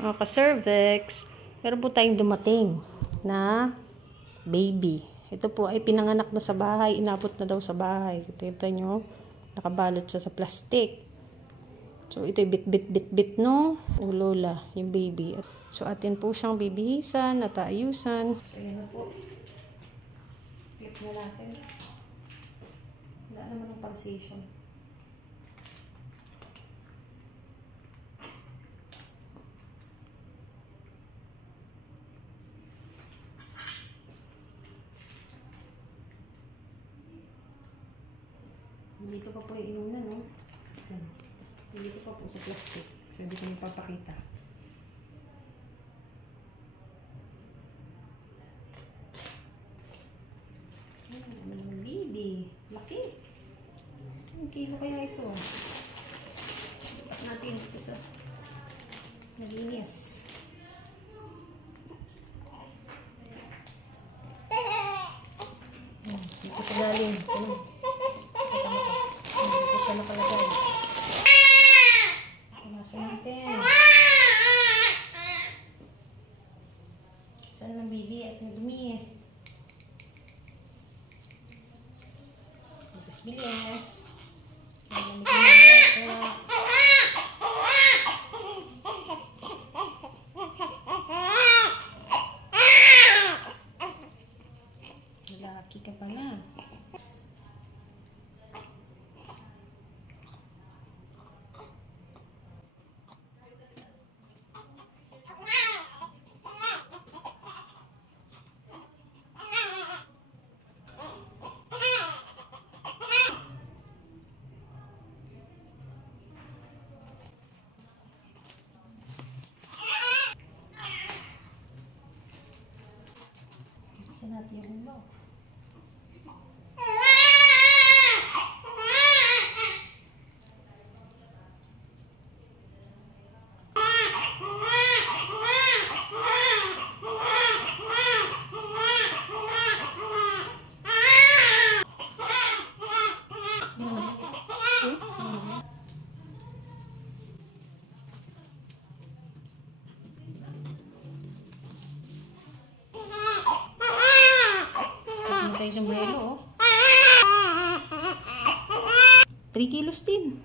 mga ka-cervix, meron po tayong dumating na baby. Ito po ay pinanganak na sa bahay, inabot na daw sa bahay. Kita nyo, nakabalot siya sa plastic. So, ito yung bit, no? O lola, yung baby. So, atin po siyang bibihisan, nataayusan. So, yan na po. Flip na natin. Wala naman ang pulsation. Dito pa po yung inuna, no? Dito pa po sa plastic. So, hindi ko nyo papakita. Ang baby. Laki. Ang kilo kaya ito? Lipat natin ito sa nalinis. Dito sa galing. Dito siya nakalagay. Punasan natin. Saan ng baby at nadumi. Tapos bilis. Malamig na bata. Lalaki ka pala. Isa natin yung ulo. Sa isang sombrero, oh. 3 kilos din.